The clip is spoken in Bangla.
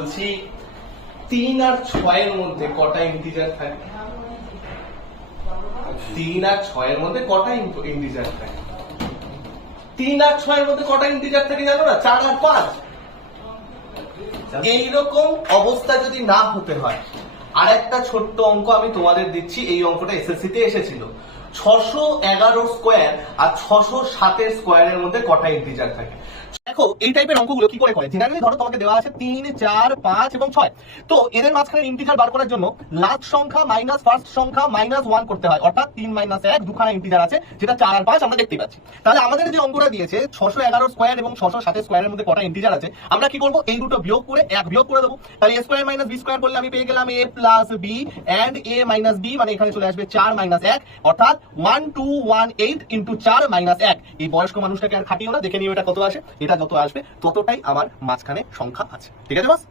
বলছি 3 আর 6 এর মধ্যে কটা ইন্টিজার থাকে? 3 আর 6 এর মধ্যে কটা ইন্টিজার থাকে? 3 আর 6 এর মধ্যে কটা ইন্টিজার থাকে জানো না? 4 আর 5। এইরকম অবস্থা যদি না হতে হয়, আর একটা ছোট্ট অঙ্ক আমি তোমাদের দিচ্ছি। এই অঙ্কটা এসএসসি তে এসেছিল। 611 স্কোয়ার আর 607 স্কোয়ারের মধ্যে কটা ইন্টিজার থাকে? দেখো এই টাইপের অঙ্কগুলো কি করে করে, জেনারেলি ধরো তোমাকে দেওয়া আছে 3, 4, 5 এবং 6। তো এদের মাঝখানে ইন্টিজার বার করার জন্য লাস্ট সংখ্যা মাইনাস ফার্স্ট সংখ্যা মাইনাস 1 করতে হয়, অর্থাৎ 3 - 1 দুখানা ইন্টিজার আছে, যেটা 4 আর 5 আমরা দেখতে পাচ্ছি। তাহলে আমাদের যে অঙ্কটা দিয়েছে 611 স্কোয়ার এবং 607 স্কোয়ারের মধ্যে কটা ইন্টিজার আছে, আমরা কি করব? এই দুটো বিয়োগ করে 1 বিয়োগ করে দেবো। তাহলে a square minus b square করলে আমি পেয়ে গেলাম a plus b and a minus b, মানে এখানে চলে আসবে 4 - 1, অর্থাৎ 1218 ইনটু 4 - 1। এই বয়স্ক মানুষটাকে আর খাটিও না, দেখে নিও এটা কত আসে। এটা যত আসবে ততটাই আমার মাঝখানে সংখ্যা আছে। ঠিক আছে বস?